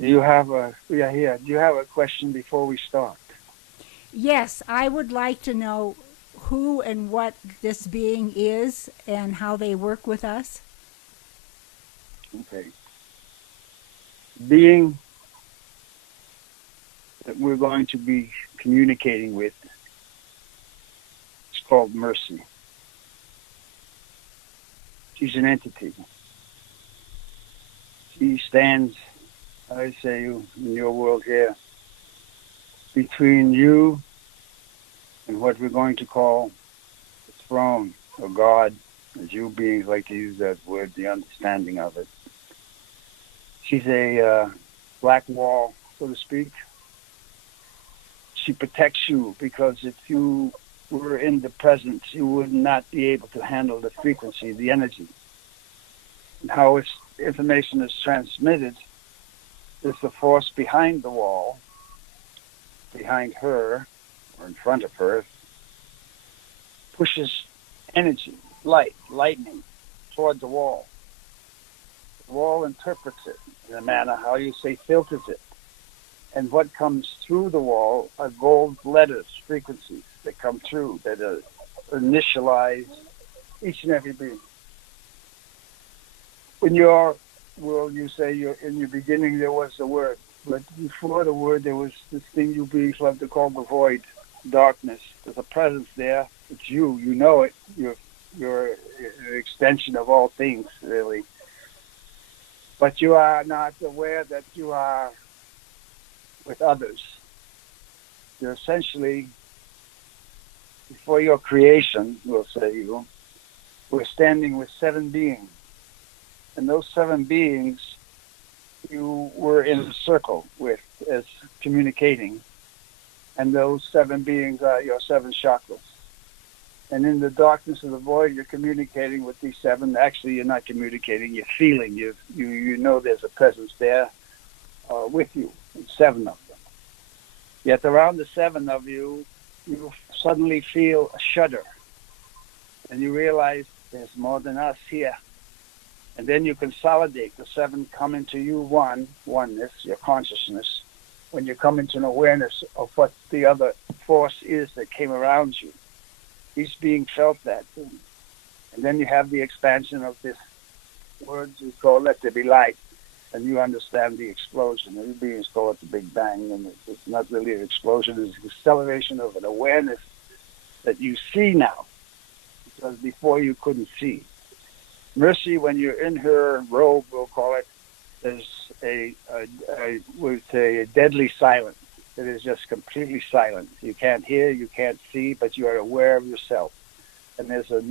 We are here. Do you have a question before we start? Yes, I would like to know who and what this being is and how they work with us. Okay. Being that we're going to be communicating with is called Mercy. She's an entity. She stands, I say, in your world here, between you and what we're going to call the throne or God, as you beings like to use that word, the understanding of it. She's a black wall, so to speak. She protects you because if you were in the presence, you would not be able to handle the frequency, the energy. And how its information is transmitted is the force behind the wall, behind her, or in front of her, pushes energy, light, lightning toward the wall. The wall interprets it in a manner, how you say, filters it. And what comes through the wall are gold letters, frequencies that come through, that initialize each and every being. In your world, you say in your beginning there was the word, but before the word there was this thing you beings love to call the void, darkness. There's a presence there. It's you. You know it. You're an extension of all things, really. But you are not aware that you are with others. You're essentially, before your creation, we'll say you, we're standing with 7 beings. And those 7 beings you were in a circle with as communicating. And those 7 beings are your 7 chakras. And in the darkness of the void, you're communicating with these 7. Actually, you're not communicating. You're feeling. You know there's a presence there with you, 7 of them. Yet around the 7 of you, you suddenly feel a shudder. And you realize there's more than us here. And then you consolidate. The 7 come into you, oneness, your consciousness. When you come into an awareness of what the other force is that came around you. Each being felt that. And then you have the expansion of this words we call let there be light. And you understand the explosion. The beings call it the Big Bang. And it's not really an explosion. It's an acceleration of an awareness that you see now. Because before you couldn't see. Mercy, when you're in her robe, we'll call it, there's we'd say a deadly silence. It is just completely silent. You can't hear, you can't see, but you are aware of yourself. And there's a,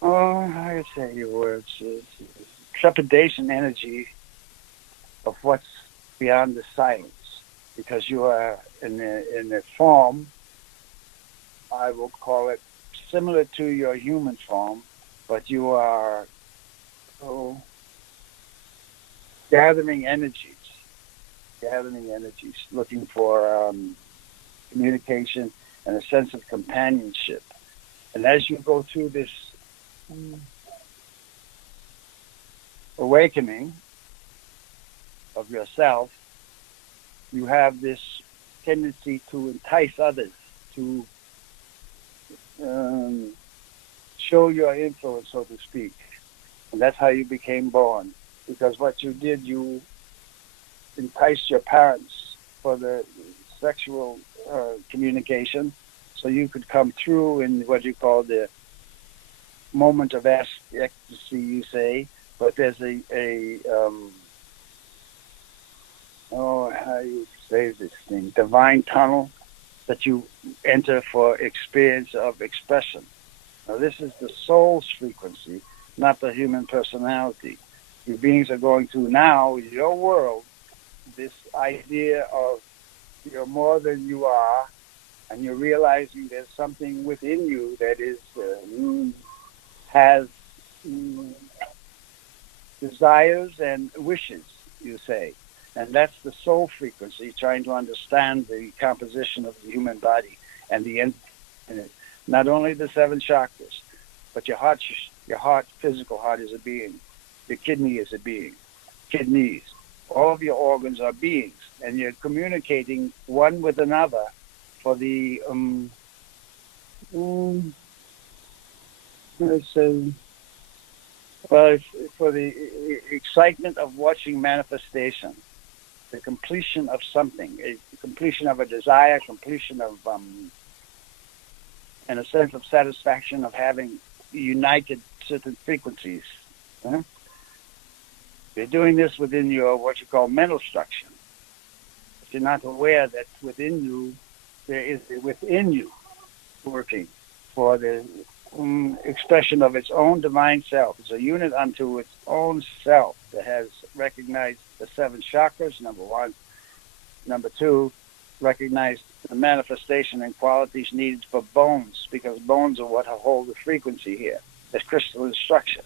how do you say your words? Trepidation energy of what's beyond the silence. Because you are in a form, I will call it, similar to your human form, but you are gathering energies, looking for communication and a sense of companionship. And as you go through this awakening of yourself, you have this tendency to entice others, to show your influence, so to speak. And that's how you became born. Because what you did, you enticed your parents for the sexual communication, so you could come through in what you call the moment of ecstasy, you say. But there's how you say this thing, divine tunnel that you enter for experience of expression. Now, this is the soul's frequency, not the human personality. You beings are going through now, in your world, this idea of you're more than you are, and you're realizing there's something within you that is has desires and wishes, you say. And that's the soul frequency, trying to understand the composition of the human body and not only the 7 chakras, but your heart, physical heart is a being. Your kidney is a being. kidneys. All of your organs are beings, and you're communicating one with another for the let's say, well, for the excitement of watching manifestation, the completion of something, a completion of a desire, completion of, and a sense of satisfaction of having united certain frequencies. Huh? You're doing this within your what you call mental structure. But you're not aware that within you, there is within you working for the expression of its own divine self. It's a unit unto its own self that has recognized the 7 chakras, number 1. Number 2, recognized the manifestation and qualities needed for bones, because bones are what hold the frequency here. There's crystalline structure.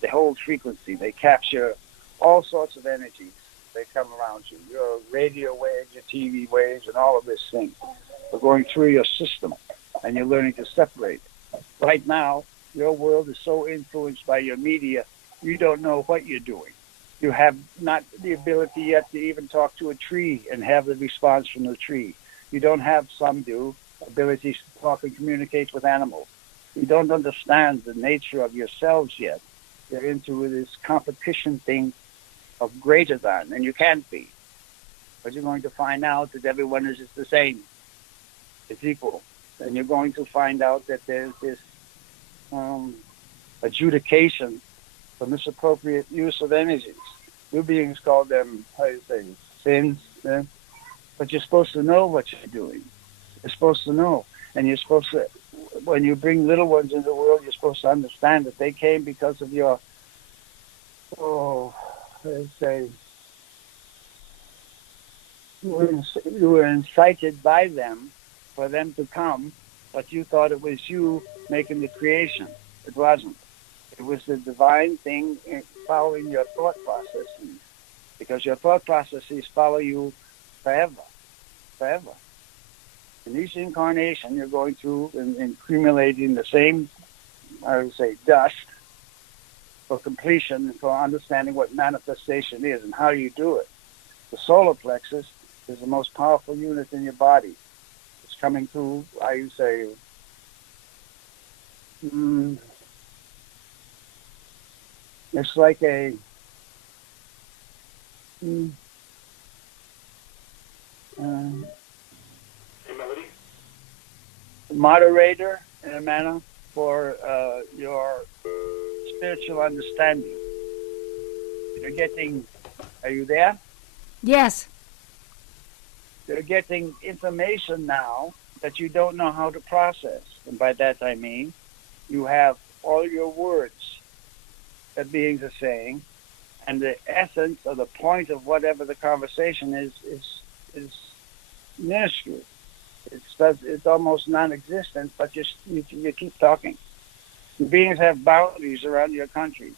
They hold frequency. They capture all sorts of energies. They come around you. Your radio waves, your TV waves, and all of this thing are going through your system, and you're learning to separate. Right now, your world is so influenced by your media, you don't know what you're doing. You have not the ability yet to even talk to a tree and have the response from the tree. You don't have, some do, abilities to talk and communicate with animals. You don't understand the nature of yourselves yet. You're into this competition thing of greater than, and you can't be. But you're going to find out that everyone is just the same. It's equal. And you're going to find out that there's this adjudication for misappropriate use of energies. New beings call them, how do you say, sins. But you're supposed to know what you're doing. You're supposed to know. And you're supposed to, when you bring little ones into the world, you're supposed to understand that they came because of your, let's say, you were incited by them for them to come, but you thought it was you making the creation. It wasn't. It was the divine thing following your thought processes, because your thought processes follow you forever, forever. In each incarnation, you're going through and accumulating the same, I would say, dust for completion and for understanding what manifestation is and how you do it. The solar plexus is the most powerful unit in your body. It's coming through, I would say, it's like a moderator in a manner for your spiritual understanding. You're getting, are you there? Yes. You're getting information now that you don't know how to process. And by that I mean you have all your words that beings are saying, and the essence or the point of whatever the conversation is minuscule. It's almost non-existent, but you keep talking. The beings have boundaries around your countries.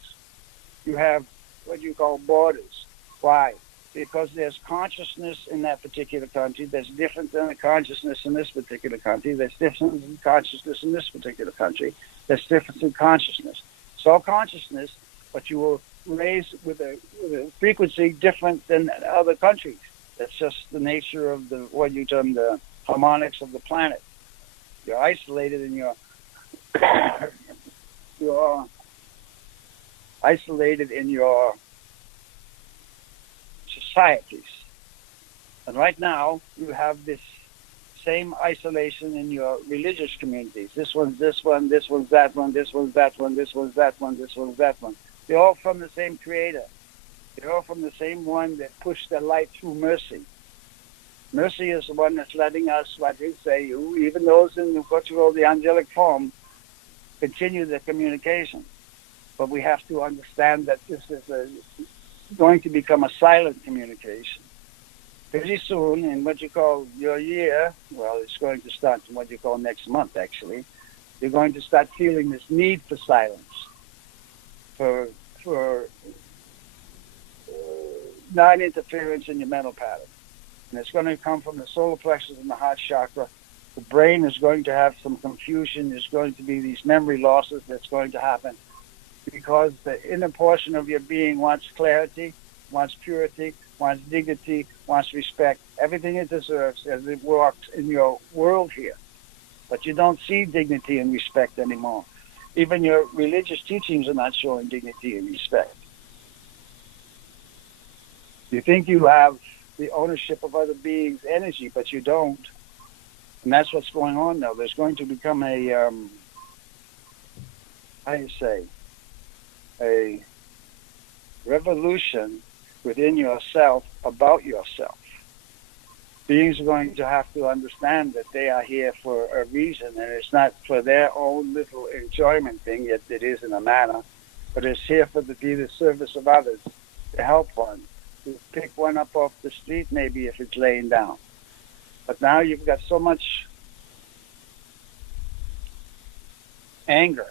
You have what you call borders. Why? Because there's consciousness in that particular country that's different than the consciousness in this particular country. There's different in consciousness in this particular country. There's difference in consciousness. It's all consciousness, but you were raised with a frequency different than other countries. That's just the nature of what you term the harmonics of the planet. You're isolated in you're isolated in your societies. And right now, you have this same isolation in your religious communities. This one's this one, this one's that one, this one's that one, this one's that one, this one's that one. They're all from the same creator. They're all from the same one that pushed the light through mercy. Mercy is the one that's letting us, what you say, even those in what you call the angelic form, continue the communication. But we have to understand that this is going to become a silent communication. Pretty soon, in what you call your year, well, it's going to start in what you call next month, actually, you're going to start feeling this need for silence, for non-interference in your mental pattern. And it's going to come from the solar plexus and the heart chakra. The brain is going to have some confusion. There's going to be these memory losses that's going to happen because the inner portion of your being wants clarity, wants purity, wants dignity, wants respect, everything it deserves as it walks in your world here. But you don't see dignity and respect anymore. Even your religious teachings are not showing dignity and respect. You think you have the ownership of other beings' energy, but you don't. And that's what's going on now. There's going to become a, how do you say, a revolution within yourself about yourself. Beings are going to have to understand that they are here for a reason, and it's not for their own little enjoyment thing, yet it is in a manner, but it's here for the be the service of others, to help one, to pick one up off the street maybe if it's laying down. But now you've got so much anger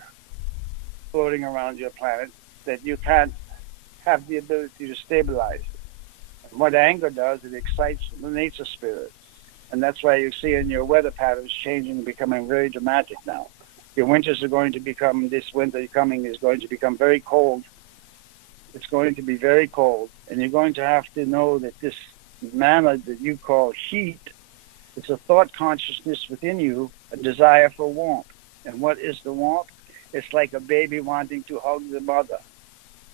floating around your planet that you can't have the ability to stabilize it. And what anger does, it excites the nature spirit. And that's why you see in your weather patterns changing and becoming very dramatic now. Your winters are going to become, this winter coming is going to become very cold. It's going to be very cold. And you're going to have to know that this manner that you call heat, it's a thought consciousness within you, a desire for warmth. And what is the warmth? It's like a baby wanting to hug the mother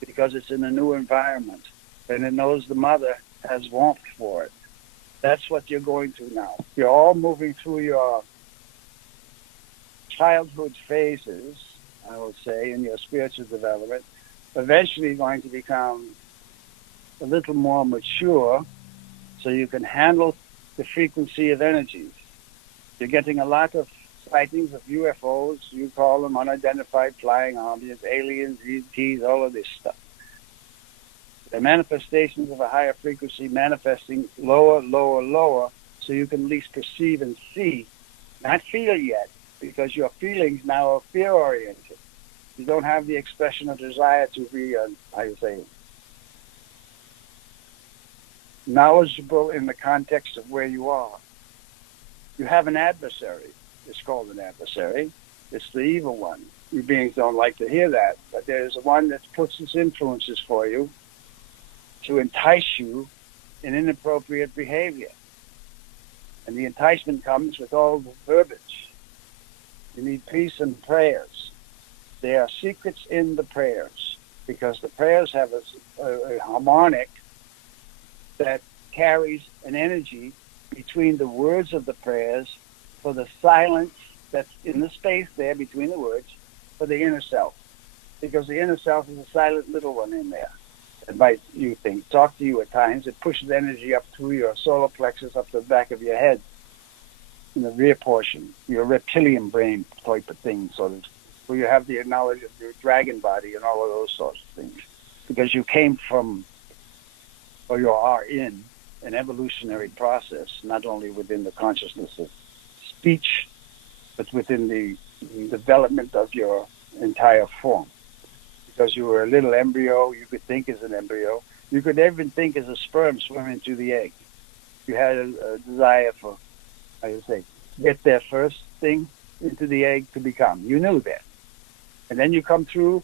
because it's in a new environment. And it knows the mother has warmth for it. That's what you're going through now. You're all moving through your childhood phases, I would say, in your spiritual development. Eventually going to become a little more mature so you can handle the frequency of energies. You're getting a lot of sightings of UFOs, you call them unidentified flying objects, aliens, ETs, all of this stuff. The manifestations of a higher frequency manifesting lower, lower, lower, so you can at least perceive and see, not feel yet, because your feelings now are fear-oriented. You don't have the expression of desire to be, how you say, knowledgeable in the context of where you are. You have an adversary. It's called an adversary. It's the evil one. You beings don't like to hear that, but there's one that puts its influences for you to entice you in inappropriate behavior. And the enticement comes with all the verbiage. You need peace and prayers. There are secrets in the prayers, because the prayers have a harmonic that carries an energy between the words of the prayers for the silence that's in the space there between the words for the inner self. Because the inner self is a silent little one in there. It might, you think, talk to you at times. It pushes energy up through your solar plexus, up to the back of your head, in the rear portion, your reptilian brain type of thing, sort of, where you have the knowledge of your dragon body and all of those sorts of things. Because you came from, or you are in, an evolutionary process, not only within the consciousness of speech, but within the development of your entire form. Because you were a little embryo, you could think as an embryo. You could even think as a sperm swimming through the egg. You had a desire for, how you say, get there first thing into the egg to become. You knew that. And then you come through,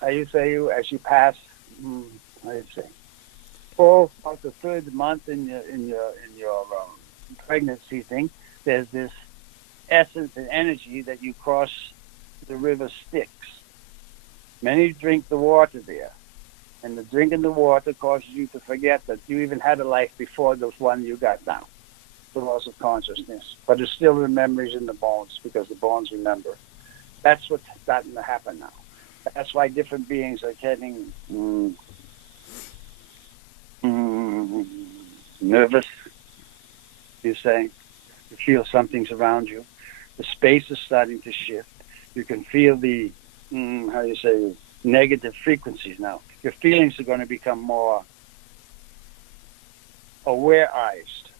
how you say, as you pass, how you say, about the third month in your pregnancy thing, there's this essence and energy that you cross the river Styx. Many drink the water there, and the drinking the water causes you to forget that you even had a life before the one you got now, the loss of consciousness. But it's still the memories in the bones, because the bones remember. That's what's starting to happen now. That's why different beings are getting nervous, you say. You feel something's around you. The space is starting to shift. You can feel the, how you say, negative frequencies now. Your feelings are going to become more aware-ized.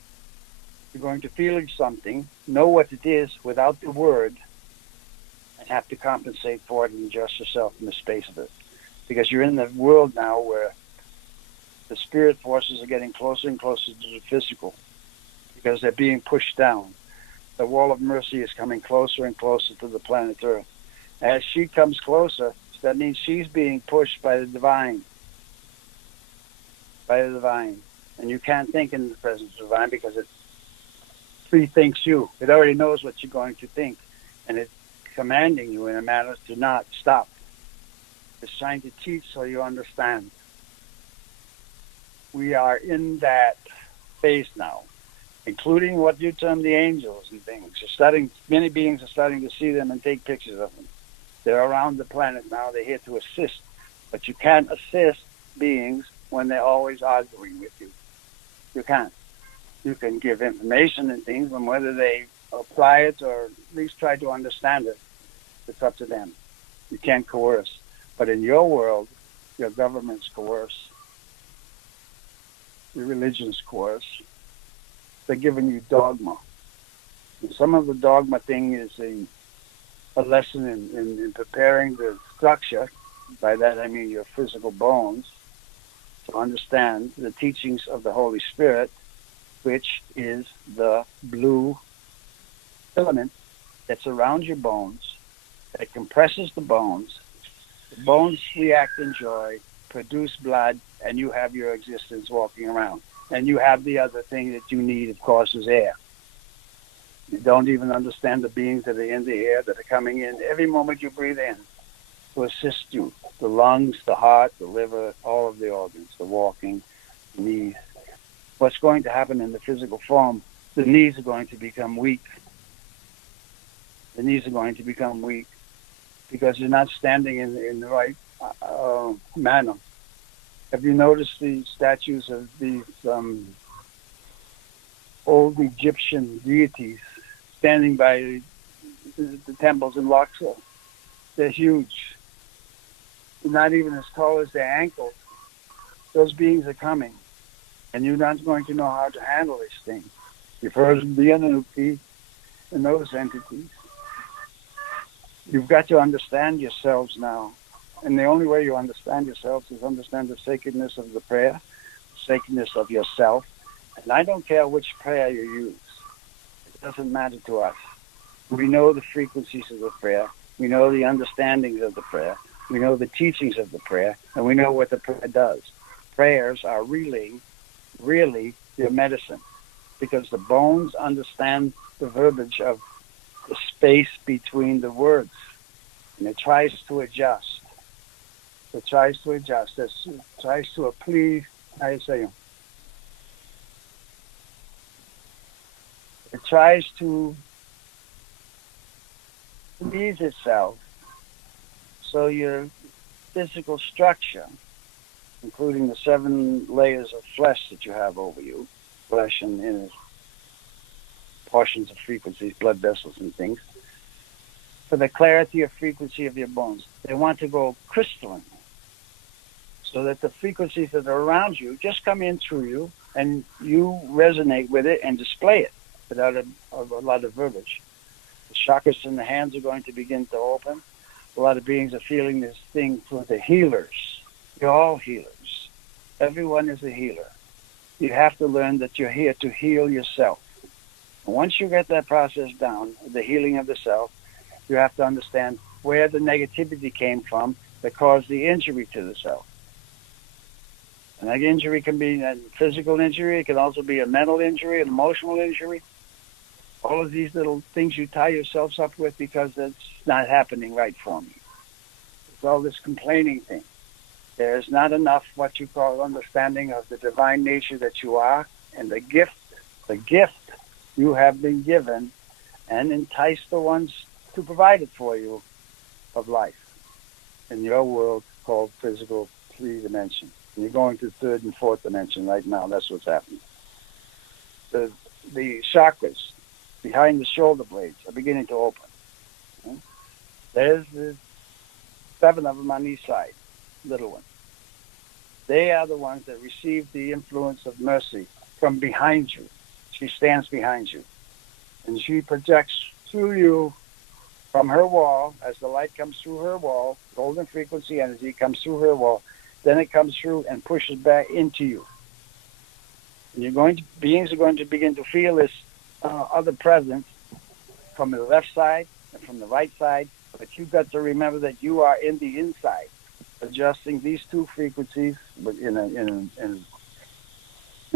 You're going to feel something, know what it is without the word, and have to compensate for it and adjust yourself in the space of it. Because you're in the world now where the spirit forces are getting closer and closer to the physical, because they're being pushed down. The wall of mercy is coming closer and closer to the planet Earth. As she comes closer, that means she's being pushed by the divine. by the divine. And you can't think in the presence of the divine because it pre-thinks you. It already knows what you're going to think. And it's commanding you in a manner to not stop. It's trying to teach so you understand. We are in that phase now, including what you term the angels and things. Many beings are starting to see them and take pictures of them. They're around the planet now. They're here to assist. But you can't assist beings when they're always arguing with you. You can't. You can give information and things, and whether they apply it or at least try to understand it, it's up to them. You can't coerce. But in your world, your governments coerce. Your religions coerce. They're giving you dogma. And some of the dogma thing is a lesson in preparing the structure. By that I mean your physical bones, to understand the teachings of the Holy Spirit, which is the blue filament that's around your bones, that compresses the bones. The bones react in joy, produce blood, and you have your existence walking around. And you have the other thing that you need, of course, is air. You don't even understand the beings that are in the air that are coming in every moment you breathe in to assist you. The lungs, the heart, the liver, all of the organs, the walking, the knees. What's going to happen in the physical form, the knees are going to become weak. The knees are going to become weak because you're not standing in the right manner. Have you noticed the statues of these old Egyptian deities standing by the temples in Luxor? They're huge. They're not even as tall as their ankles. Those beings are coming, and you're not going to know how to handle this thing. You've heard of the Anunnaki and those entities. You've got to understand yourselves now. And the only way you understand yourselves is understand the sacredness of the prayer, the sacredness of yourself. And I don't care which prayer you use. It doesn't matter to us. We know the frequencies of the prayer. We know the understandings of the prayer. We know the teachings of the prayer. And we know what the prayer does. Prayers are really your medicine, because the bones understand the verbiage of the space between the words. And it tries to adjust. It tries to adjust. It tries to please, how you say, it tries to please itself, so your physical structure, including the 7 layers of flesh that you have over you, flesh and inner portions of frequencies, blood vessels and things, for the clarity of frequency of your bones. They want to go crystalline, so that the frequencies that are around you just come in through you, and you resonate with it and display it without a lot of verbiage. The chakras in the hands are going to begin to open. A lot of beings are feeling this thing for the healers. You're all healers. Everyone is a healer. You have to learn that you're here to heal yourself. And once you get that process down, the healing of the self, you have to understand where the negativity came from that caused the injury to the self. And that injury can be a physical injury. It can also be a mental injury, an emotional injury. All of these little things you tie yourselves up with because it's not happening right for me. It's all this complaining thing. There's not enough what you call understanding of the divine nature that you are, and the gift you have been given, and entice the ones to provide it for you of life in your world called physical 3 dimension. And you're going to 3rd and 4th dimension right now. That's what's happening. The chakras behind the shoulder blades are beginning to open. There's 7 of them on each side, little ones. They are the ones that receive the influence of Mercy from behind you. She stands behind you, and she projects through you from her wall. As the light comes through her wall, golden frequency energy comes through her wall, then it comes through and pushes back into you. And beings are going to begin to feel this other presence from the left side and from the right side, but you've got to remember that you are in the inside, adjusting these 2 frequencies in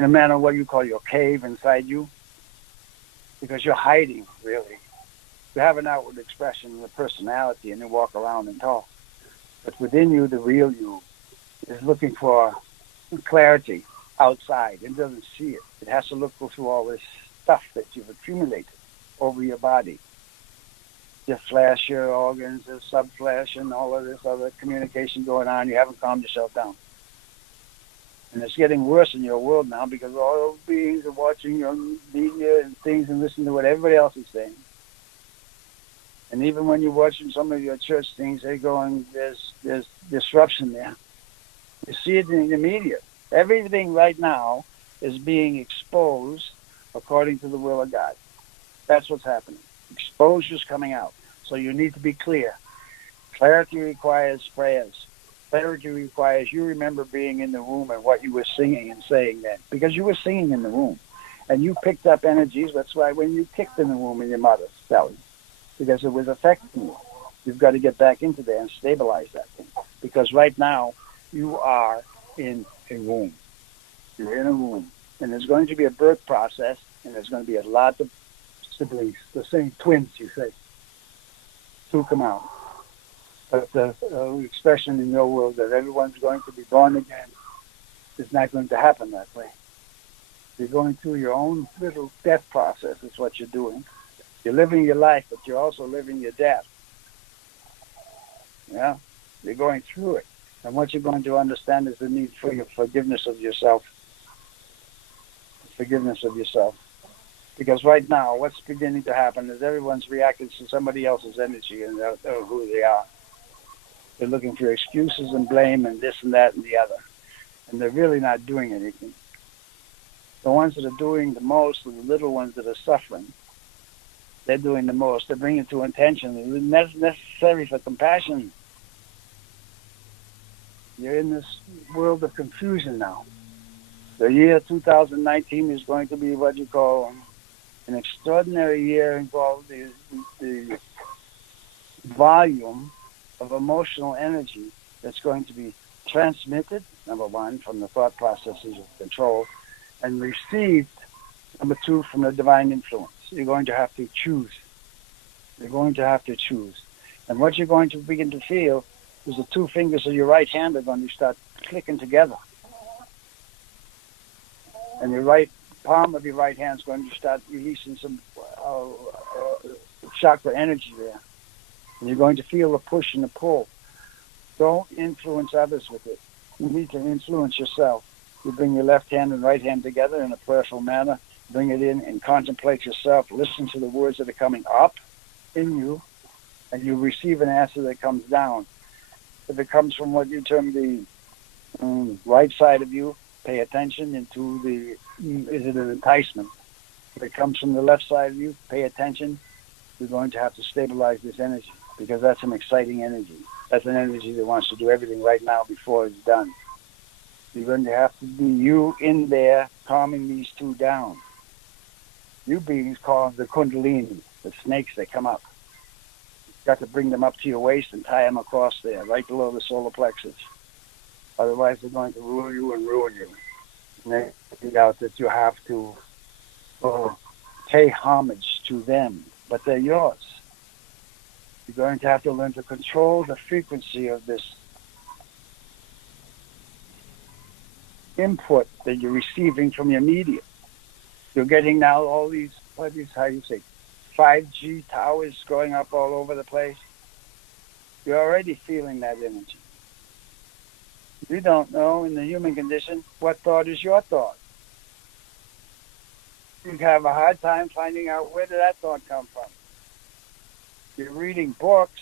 in a manner what you call your cave inside you, because you're hiding, really. You have an outward expression of a personality and you walk around and talk. But within you, the real you is looking for clarity outside and doesn't see it. It has to look through all this stuff that you've accumulated over your body. Your flesh, your organs, your subflesh, and all of this other communication going on. You haven't calmed yourself down. And it's getting worse in your world now because all those beings are watching your media and things and listening to what everybody else is saying. And even when you're watching some of your church things, they're going, there's disruption there. You see it in the media. Everything right now is being exposed according to the will of God. That's what's happening. Exposure's coming out. So you need to be clear. Clarity requires prayers. Clarity requires you remember being in the room and what you were singing and saying then. Because you were singing in the room. And you picked up energies. That's why when you kicked in the room in your mother's belly, because it was affecting you. You've got to get back into there and stabilize that thing. Because right now, you are in a room. You're in a room. And there's going to be a birth process, and there's going to be a lot of siblings, the same twins, you say, to come out. But the expression in your world that everyone's going to be born again is not going to happen that way. You're going through your own little death process is what you're doing. You're living your life, but you're also living your death. Yeah? You're going through it. And what you're going to understand is the need for your forgiveness of yourself. Forgiveness of yourself. Because right now, what's beginning to happen is everyone's reacting to somebody else's energy and who they are. They're looking for excuses and blame and this and that and the other. And they're really not doing anything. The ones that are doing the most are the little ones that are suffering. They're doing the most. They're bringing it to intention. It's necessary for compassion. You're in this world of confusion now. The year 2019 is going to be what you call an extraordinary year involved the volume of emotional energy that's going to be transmitted, number one, from the thought processes of control, and received, number two, from the divine influence. You're going to have to choose. You're going to have to choose. And what you're going to begin to feel is the two fingers of your right hand are going to start clicking together. And your right palm of your right hand is going to start releasing some chakra energy there. And you're going to feel the push and the pull. Don't influence others with it. You need to influence yourself. You bring your left hand and right hand together in a prayerful manner. Bring it in and contemplate yourself. Listen to the words that are coming up in you, and you receive an answer that comes down. If it comes from what you term the right side of you, pay attention into is it an enticement? If it comes from the left side of you, pay attention. You're going to have to stabilize this energy because that's an exciting energy. That's an energy that wants to do everything right now before it's done. You're going to have to be you in there calming these two down. You beings call the kundalini, the snakes that come up. You've got to bring them up to your waist and tie them across there, right below the solar plexus. Otherwise, they're going to rule you and ruin you. And they figure out that you have to pay homage to them, but they're yours. You're going to have to learn to control the frequency of this input that you're receiving from your media. You're getting now all these, how you say, 5G towers going up all over the place. You're already feeling that energy. You don't know in the human condition what thought is your thought. You have a hard time finding out where did that thought come from. You're reading books,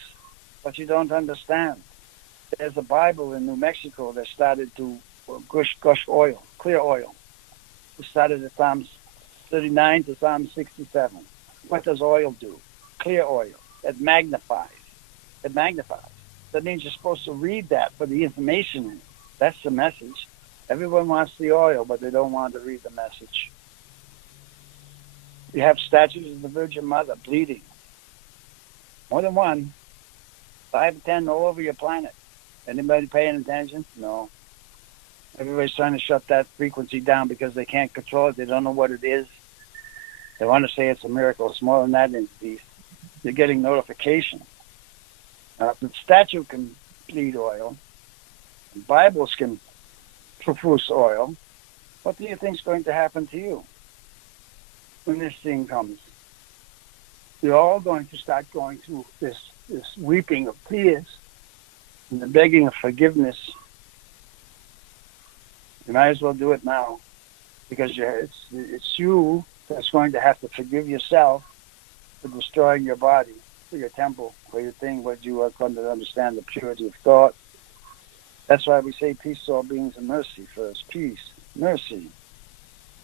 but you don't understand. There's a Bible in New Mexico that started to gush oil, clear oil. It started at Psalms 39 to Psalm 67. What does oil do? Clear oil. It magnifies. It magnifies. That means you're supposed to read that for the information in it. That's the message. Everyone wants the oil, but they don't want to read the message. You have statues of the Virgin Mother bleeding. More than one. 5 or 10 all over your planet. Anybody paying attention? No. Everybody's trying to shut that frequency down because they can't control it. They don't know what it is. They want to say it's a miracle. It's more than that. They're getting notification. The statue can bleed oil. Bibles can profuse oil. What do you think is going to happen to you when this thing comes? You're all going to start going through this weeping of tears and the begging of forgiveness. You might as well do it now, because it's you that's going to have to forgive yourself for destroying your body, for your temple, for your thing, what you are going to understand, the purity of thought. That's why we say peace to all beings and mercy first. Peace, mercy.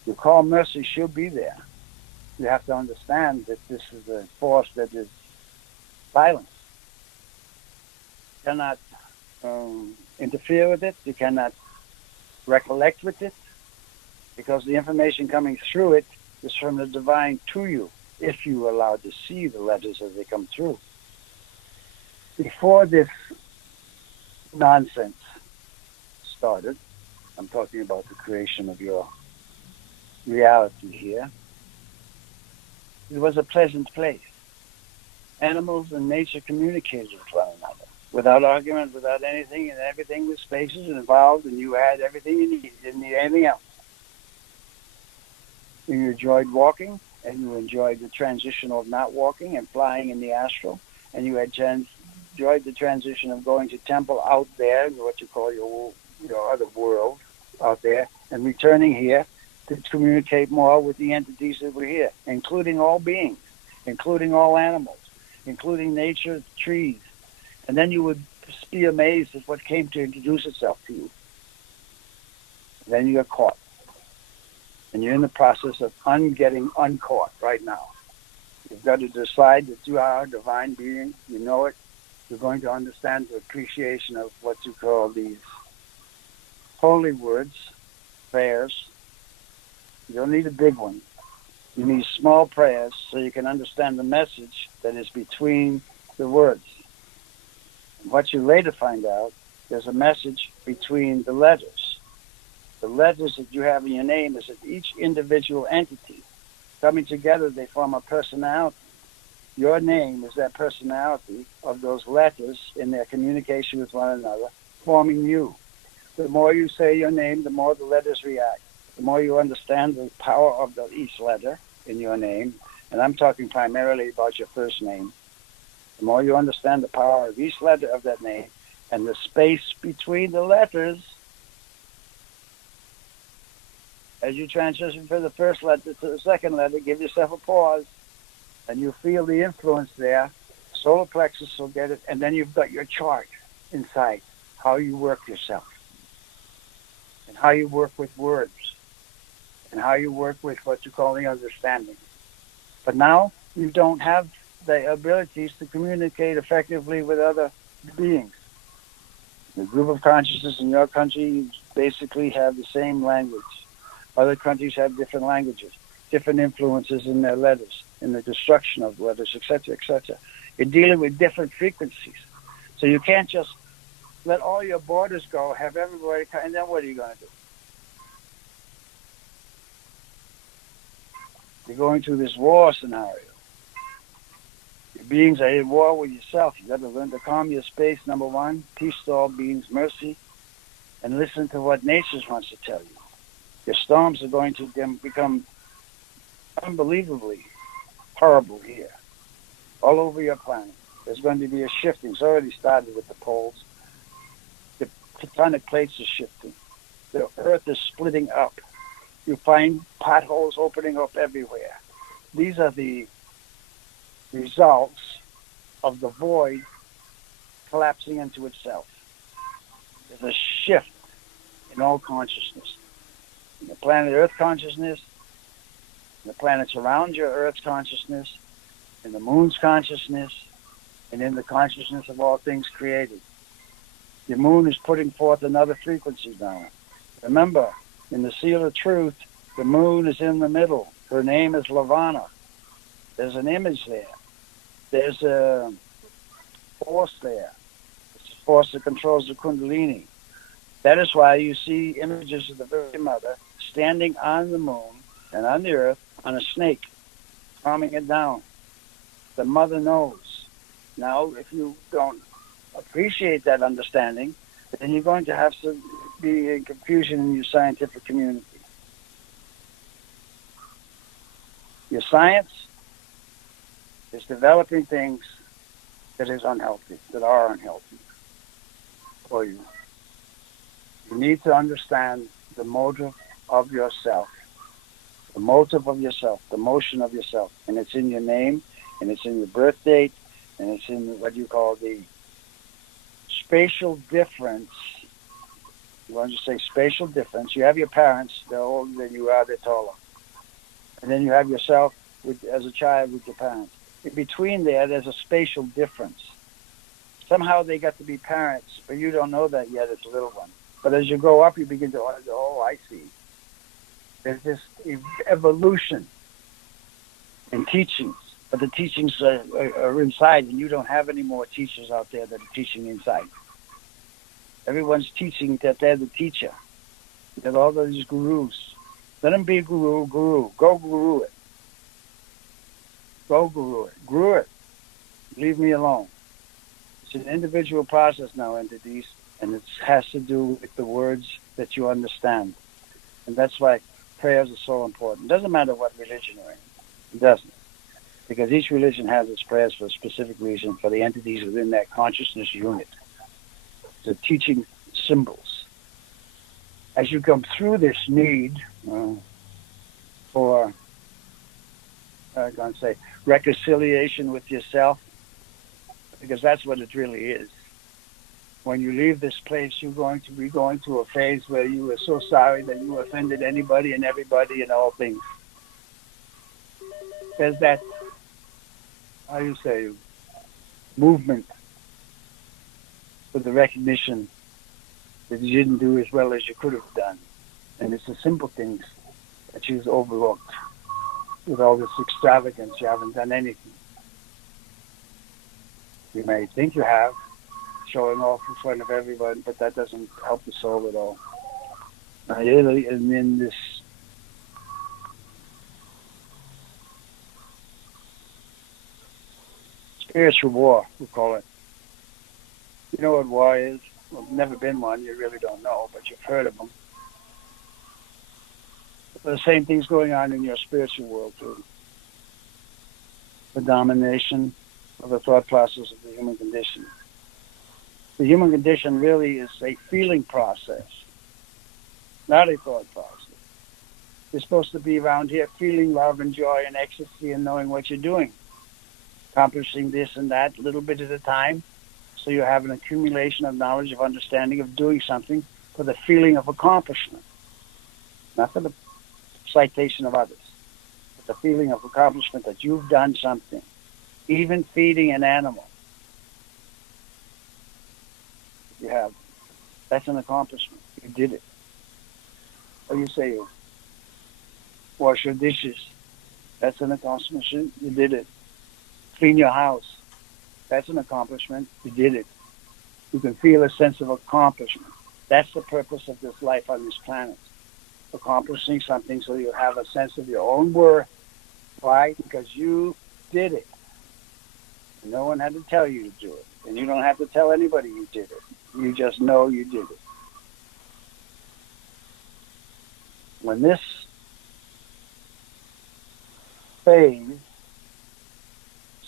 You call mercy, she'll be there. You have to understand that this is a force that is violent. You cannot interfere with it. You cannot recollect with it, because the information coming through it is from the divine to you, if you are allowed to see the letters as they come through. Before this nonsense started, I'm talking about the creation of your reality here, it was a pleasant place. Animals and nature communicated with one another without argument, without anything, and everything was spacious and involved, and you had everything you needed. You didn't need anything else. You enjoyed walking, and you enjoyed the transition of not walking and flying in the astral, and you had enjoyed the transition of going to temple out there, what you call your other world out there, and returning here to communicate more with the entities that were here, including all beings, including all animals, including nature, trees. And then you would be amazed at what came to introduce itself to you. Then you got caught. And you're in the process of getting uncaught right now. You've got to decide that you are a divine being. You know it. You're going to understand the appreciation of what you call these holy words, prayers. You don't need a big one. You need small prayers so you can understand the message that is between the words. And what you later find out, there's a message between the letters. The letters that you have in your name is that each individual entity coming together, they form a personality. Your name is that personality of those letters in their communication with one another, forming you. The more you say your name, the more the letters react. The more you understand the power of each letter in your name, and I'm talking primarily about your first name, the more you understand the power of each letter of that name and the space between the letters, as you transition from the first letter to the second letter, give yourself a pause, and you feel the influence there. Solar plexus will get it, and then you've got your chart inside, how you work yourself, and how you work with words, and how you work with what you call the understanding. But now you don't have the abilities to communicate effectively with other beings. The group of consciousness in your country basically have the same language. Other countries have different languages, different influences in their letters, in the destruction of letters, etc., etc. You're dealing with different frequencies. So you can't just let all your borders go, have everybody, and then what are you going to do? You're going through this war scenario. Your beings are at war with yourself. You've got to learn to calm your space, number one, peace to all beings, mercy, and listen to what nature wants to tell you. Your storms are going to become unbelievably horrible here, all over your planet. There's going to be a shifting. It's already started with the poles. The tectonic plates are shifting. The earth is splitting up. You find potholes opening up everywhere. These are the results of the void collapsing into itself. There's a shift in all consciousness. In the planet Earth consciousness, in the planets around your Earth's consciousness, in the moon's consciousness, and in the consciousness of all things created. The moon is putting forth another frequency now. Remember, in the seal of truth, the moon is in the middle. Her name is Lavana. There's an image there. There's a force there. It's a force that controls the Kundalini. That is why you see images of the Virgin Mother standing on the moon and on the earth on a snake, calming it down. The mother knows. Now, if you don't appreciate that understanding, then you're going to have to be in confusion in your scientific community. Your science is developing things that are unhealthy for you. You need to understand the motive of yourself, the motion of yourself, and it's in your name, and it's in your birth date, and it's in what you call the spatial difference. You want to say spatial difference. You have your parents, they're older than you are, they're taller. And then you have yourself as a child with your parents. In between there's a spatial difference. Somehow they got to be parents, but you don't know that yet as a little one. But as you grow up, you begin to, I see. There's this evolution in teachings, but the teachings are inside, and you don't have any more teachers out there that are teaching inside. Everyone's teaching that they're the teacher. That all these gurus. Let them be guru. Go guru it. Go guru it. Guru it. Leave me alone. It's an individual process now, entities, and it has to do with the words that you understand. And that's why prayers are so important. It doesn't matter what religion you're in. It doesn't. Because each religion has its prayers for a specific reason for the entities within that consciousness unit. The teaching symbols. As you come through this need for, I'm going to say, reconciliation with yourself, because that's what it really is. When you leave this place, you're going to be going through a phase where you are so sorry that you offended anybody and everybody and all things. There's that, how do you say, movement for the recognition that you didn't do as well as you could have done. And it's the simple things that you've overlooked. With all this extravagance, you haven't done anything. You may think you have, showing off in front of everyone, but that doesn't help the soul at all. And in this spiritual war, we call it. You know what war is? Well, never been one, you really don't know, but you've heard of them. The same thing's going on in your spiritual world too. The domination of the thought process of the human condition. The human condition really is a feeling process, not a thought process. You're supposed to be around here feeling love and joy and ecstasy and knowing what you're doing, accomplishing this and that a little bit at a time. So you have an accumulation of knowledge, of understanding, of doing something for the feeling of accomplishment, not for the citation of others, but the feeling of accomplishment that you've done something, even feeding an animal. You have. That's an accomplishment. You did it. Or you say, wash your dishes. That's an accomplishment. You did it. Clean your house. That's an accomplishment. You did it. You can feel a sense of accomplishment. That's the purpose of this life on this planet. Accomplishing something so you have a sense of your own worth. Why? Because you did it. No one had to tell you to do it. And you don't have to tell anybody you did it. You just know you did it. When this phase,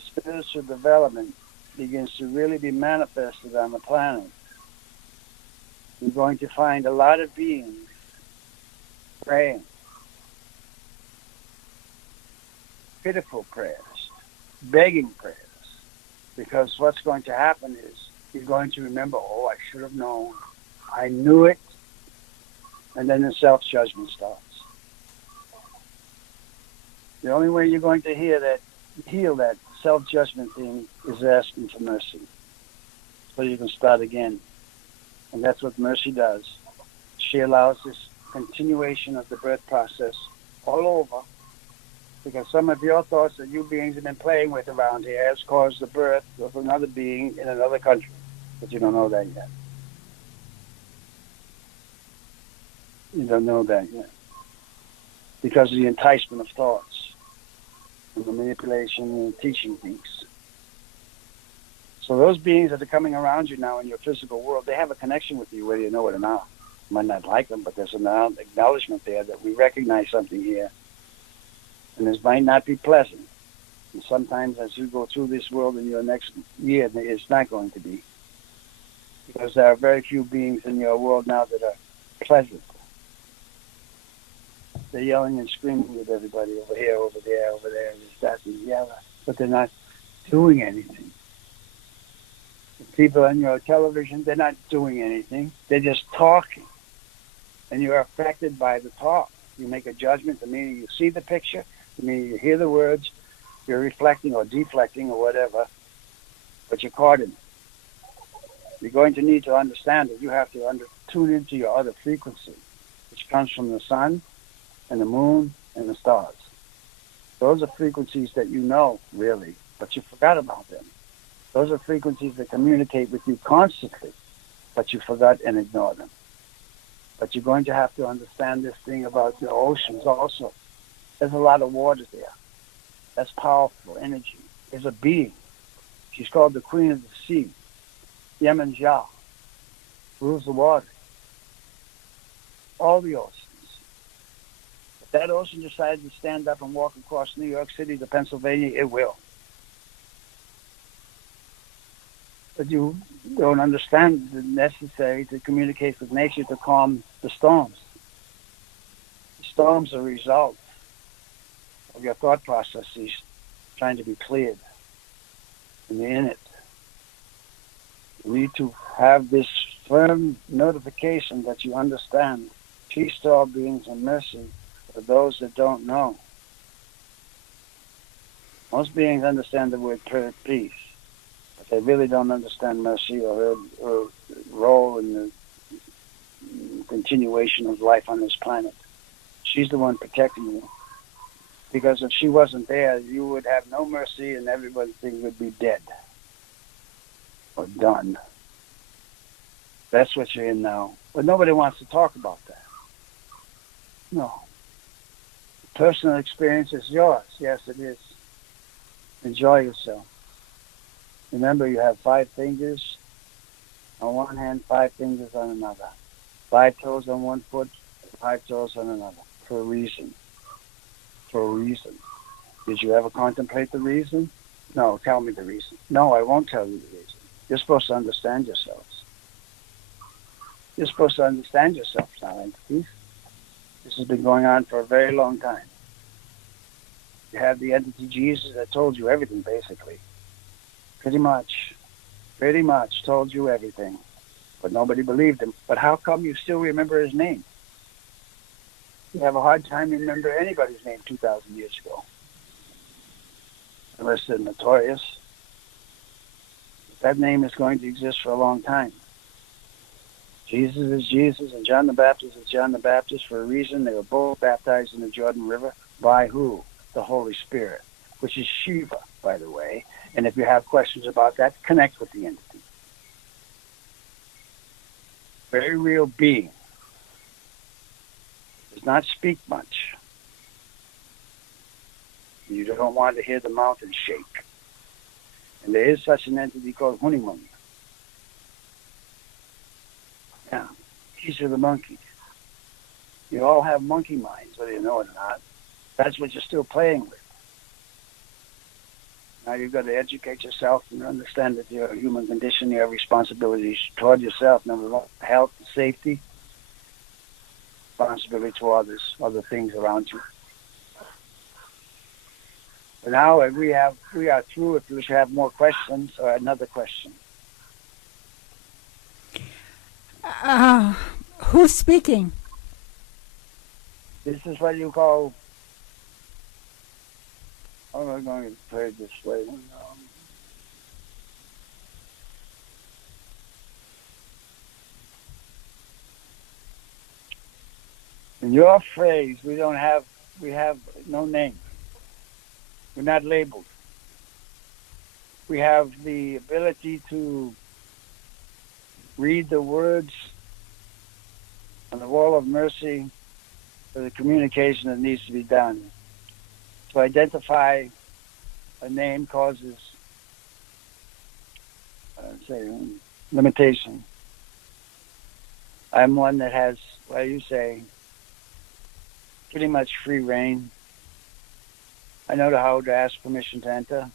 spiritual development, begins to really be manifested on the planet, you're going to find a lot of beings praying. Pitiful prayers, begging prayers. Because what's going to happen is you're going to remember, I should have known. I knew it. And then the self-judgment starts. The only way you're going to heal that self-judgment thing is asking for mercy. So you can start again. And that's what mercy does. She allows this continuation of the birth process all over. Because some of your thoughts that you beings have been playing with around here has caused the birth of another being in another country. But you don't know that yet. You don't know that yet. Because of the enticement of thoughts and the manipulation and teaching things. So those beings that are coming around you now in your physical world, they have a connection with you whether you know it or not. You might not like them, but there's an acknowledgement there that we recognize something here. And this might not be pleasant. And sometimes as you go through this world in your next year, it's not going to be. Because there are very few beings in your world now that are pleasant. They're yelling and screaming with everybody over here, over there, this, that, and the other. But they're not doing anything. The people on your television, they're not doing anything. They're just talking. And you're affected by the talk. You make a judgment. The minute you see the picture, the minute you hear the words, you're reflecting or deflecting or whatever, but you're caught in it. You're going to need to understand that you have to tune into your other frequency, which comes from the sun and the moon and the stars. Those are frequencies that you know, really, but you forgot about them. Those are frequencies that communicate with you constantly, but you forgot and ignored them. But you're going to have to understand this thing about the oceans also. There's a lot of water there. That's powerful energy. There's a being. She's called the Queen of the Sea. Yemen Jah rules the water. All the oceans. If that ocean decides to stand up and walk across New York City to Pennsylvania, it will. But you don't understand the necessary to communicate with nature to calm the storms. The storms are a result of your thought processes trying to be cleared. And you're in it. You need to have this firm notification that you understand peace to all beings and mercy for those that don't know. Most beings understand the word peace, but they really don't understand mercy or her role in the continuation of life on this planet. She's the one protecting you. Because if she wasn't there, you would have no mercy and everybody would be dead or done. That's what you're in now. But nobody wants to talk about that. No. The personal experience is yours. Yes, it is. Enjoy yourself. Remember, you have 5 fingers on one hand, 5 fingers on another. 5 toes on one foot, 5 toes on another. For a reason. For a reason. Did you ever contemplate the reason? No, tell me the reason. No, I won't tell you the reason. You're supposed to understand yourselves. You're supposed to understand yourself now, entities. This has been going on for a very long time. You have the entity Jesus that told you everything, basically. Pretty much told you everything. But nobody believed him. But how come you still remember his name? You have a hard time remembering anybody's name 2,000 years ago. Unless they're notorious. That name is going to exist for a long time. Jesus is Jesus and John the Baptist is John the Baptist for a reason. They were both baptized in the Jordan River by who? The Holy Spirit, which is Shiva, by the way. And if you have questions about that, connect with the entity. Very real being. Does not speak much. You don't want to hear the mountain shake. And there is such an entity called Hunimun. Yeah, these are the monkeys. You all have monkey minds, whether you know it or not. That's what you're still playing with. Now you've got to educate yourself and understand that you're a human condition. You have responsibilities toward yourself. Number one, health, safety, responsibility to others, other things around you. But now we are through. If you should have more questions or another question. Who's speaking? This is what you call. How am I going to put it this way? In your phrase, we have no name. We're not labeled. We have the ability to read the words On the wall of mercy, there's a communication that needs to be done. To identify a name causes, say, limitation. I'm one that has, well, you say, pretty much free reign. I know how to ask permission to enter.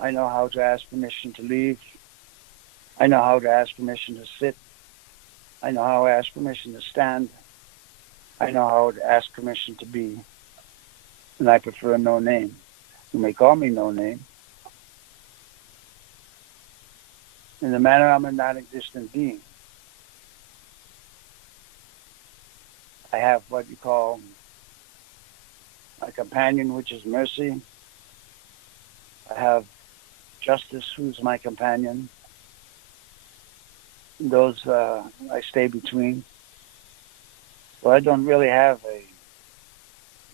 I know how to ask permission to leave. I know how to ask permission to sit. I know how to ask permission to stand. I know how to ask permission to be. And I prefer no name. You may call me no name. In the manner I'm a non-existent being. I have what you call my companion, which is mercy. I have justice, who's my companion. Those I stay between. So I don't really have a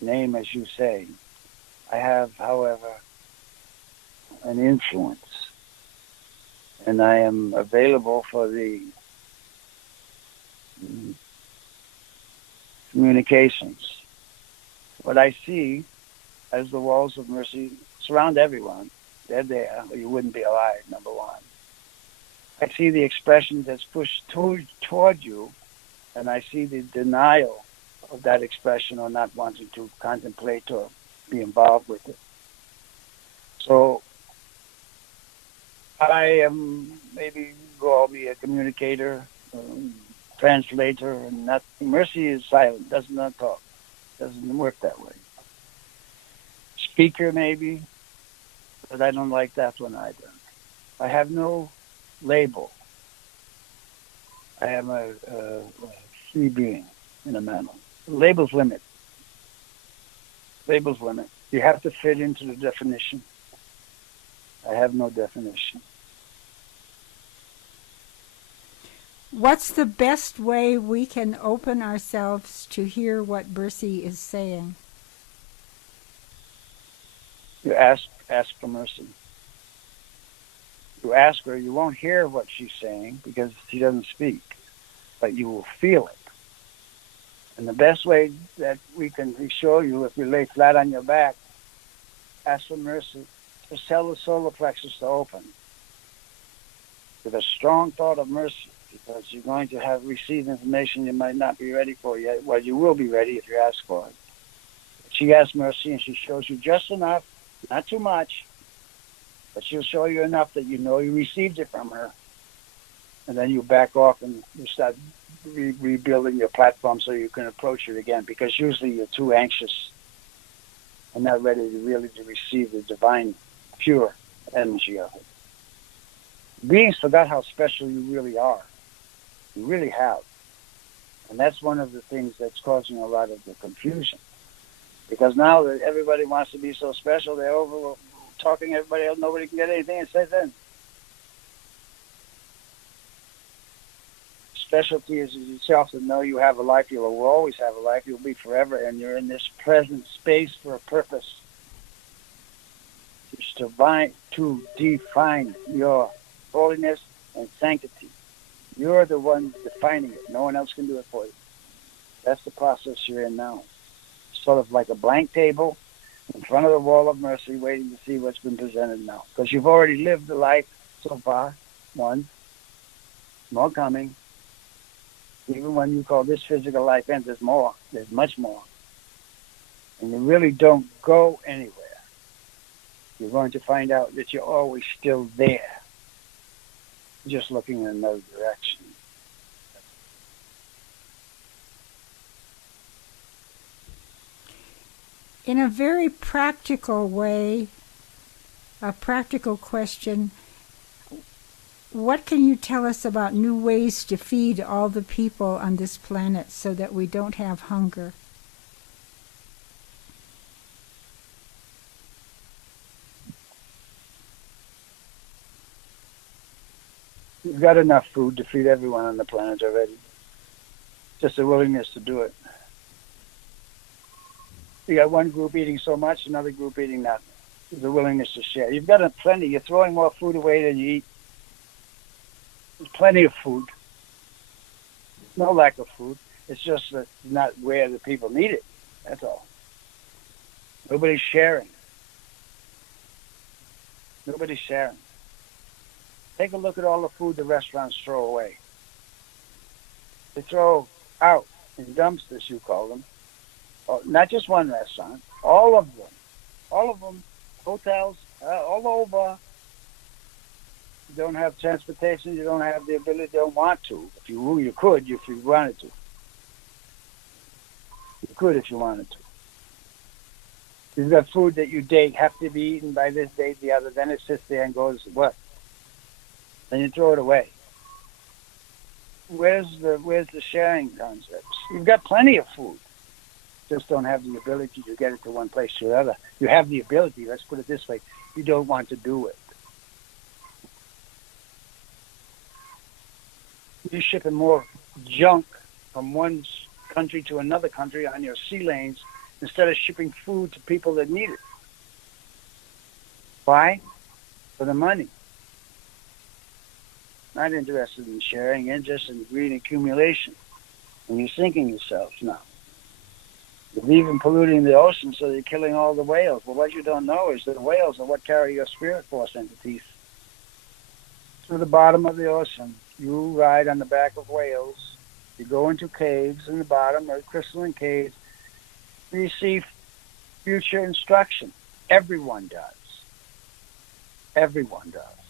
name, as you say. I have, however, an influence. And I am available for the communications. What I see as the walls of mercy surround everyone. They're there, or you wouldn't be alive, number one. I see the expression that's pushed toward you, and I see the denial of that expression or not wanting to contemplate or be involved with it. So I am, maybe call me a communicator, translator, and not. Mercy is silent, does not talk, doesn't work that way. Speaker maybe, but I don't like that one either. I have no label. I am a free being in a manner. Labels limit. Labels limit. You have to fit into the definition. I have no definition. What's the best way we can open ourselves to hear what Mercy is saying? You ask for mercy. You ask her, you won't hear what she's saying because she doesn't speak, but you will feel it. And the best way that we can show you, if you lay flat on your back, ask for mercy, just tell the solar plexus to open with a strong thought of mercy, because you're going to have received information you might not be ready for yet. Well, you will be ready if you ask for it. She asks mercy and she shows you just enough, not too much, but she'll show you enough that you know you received it from her. And then you back off and you start rebuilding your platform so you can approach it again, because usually you're too anxious and not ready to really receive the divine, pure energy of it. Beings forgot how special you really are. You really have. And that's one of the things that's causing a lot of the confusion. Because now that everybody wants to be so special, they're over talking to everybody else. Nobody can get anything it says in. Specialty is yourself to know you have a life. You will always have a life. You'll be forever. And you're in this present space for a purpose. It's to define your holiness and sanctity. You're the one defining it. No one else can do it for you. That's the process you're in now. Sort of like a blank table in front of the wall of mercy, waiting to see what's been presented now. Because you've already lived the life so far. One. More coming. Even when you call this physical life end, there's more. There's much more. And you really don't go anywhere. You're going to find out that you're always still there, just looking in another direction. In a very practical way, a practical question, what can you tell us about new ways to feed all the people on this planet so that we don't have hunger? You've got enough food to feed everyone on the planet already. Just a willingness to do it. You got one group eating so much, another group eating nothing. There's a willingness to share. You've got plenty. You're throwing more food away than you eat. There's plenty of food. No lack of food. It's just that it's not where the people need it. That's all. Nobody's sharing. Nobody's sharing. Take a look at all the food the restaurants throw away. They throw out in dumpsters, you call them. Oh, not just one restaurant. All of them. All of them. Hotels all over. You don't have transportation. You don't have the ability. You don't want to. If you could, if you wanted to. You could if you wanted to. You've got food that you date have to be eaten by this date, the other. Then it sits there and goes, what? Then you throw it away. Where's the sharing concept? You've got plenty of food. Just don't have the ability to get it to one place to the other. You have the ability. Let's put it this way. You don't want to do it. You're shipping more junk from one country to another country on your sea lanes instead of shipping food to people that need it. Why? For the money. Not interested in sharing, interested in greed and accumulation. And you're sinking yourselves now. You're even polluting the ocean, so you're killing all the whales. Well, what you don't know is that the whales are what carry your spirit force entities to the bottom of the ocean. You ride on the back of whales. You go into caves in the bottom, or crystalline caves. You receive future instruction. Everyone does. Everyone does.